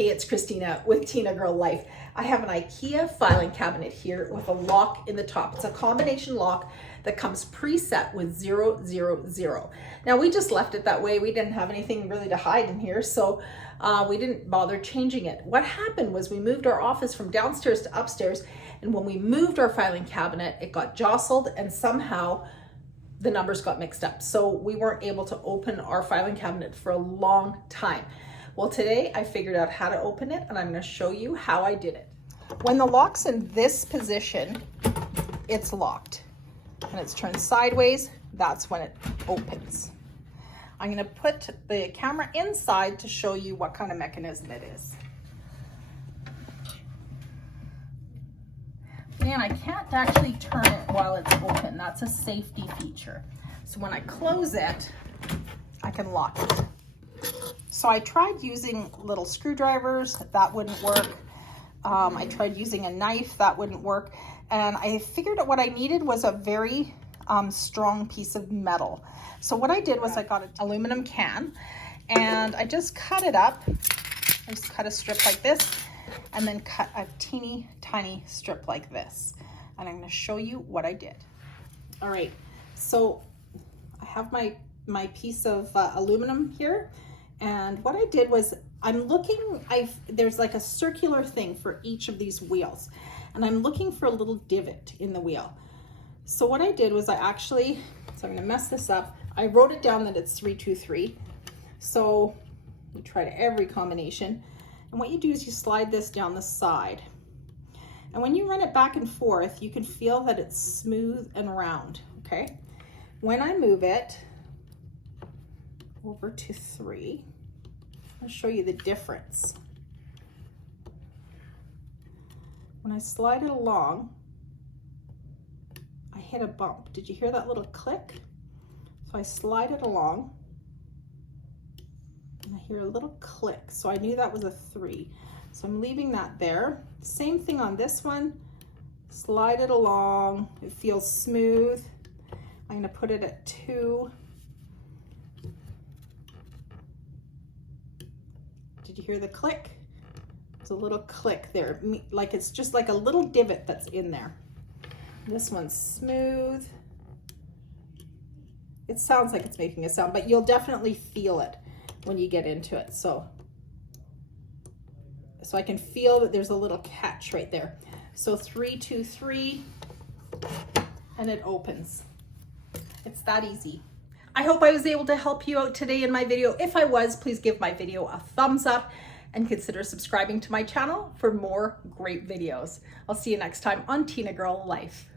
Hey, it's Christina with Tinagirl Life. I have an Ikea filing cabinet here with a lock in the top. It's a combination lock that comes preset with 000. Now we just left it that way. We didn't have anything really to hide in here, so we didn't bother changing it. What happened was we moved our office from downstairs to upstairs, and when we moved our filing cabinet, it got jostled and somehow the numbers got mixed up. So we weren't able to open our filing cabinet for a long time. Well, today I figured out how to open it, and I'm going to show you how I did it. When the lock's in this position, it's locked. When it's turned sideways, that's when it opens. I'm going to put the camera inside to show you what kind of mechanism it is. And I can't actually turn it while it's open. That's a safety feature. So when I close it, I can lock it. So I tried using little screwdrivers, that wouldn't work. I tried using a knife, that wouldn't work. And I figured out what I needed was a very strong piece of metal. So what I did was I got an aluminum can and I just cut it up. I just cut a strip like this and then cut a teeny tiny strip like this. And I'm going to show you what I did. All right, so I have my piece of aluminum here. And what I did was I'm looking, there's like a circular thing for each of these wheels. And I'm looking for a little divot in the wheel. So what I did was so I'm gonna mess this up. I wrote it down that it's 323. So you try to every combination. And what you do is you slide this down the side. And when you run it back and forth, you can feel that it's smooth and round, okay? When I move it over to 3, I'll show you the difference. When I slide it along, I hit a bump. Did you hear that little click? So I slide it along and I hear a little click. So I knew that was a 3. So I'm leaving that there. Same thing on this one. Slide it along. It feels smooth. I'm going to put it at 2. Did you hear the click? There's a little click there, like it's just like a little divot that's in there. This one's smooth. It sounds like it's making a sound, but you'll definitely feel it when you get into it. So I can feel that there's a little catch right there. So 3, 2, 3, and it opens. It's that easy. I hope I was able to help you out today in my video. If I was, please give my video a thumbs up and consider subscribing to my channel for more great videos. I'll see you next time on Tinagirl Life.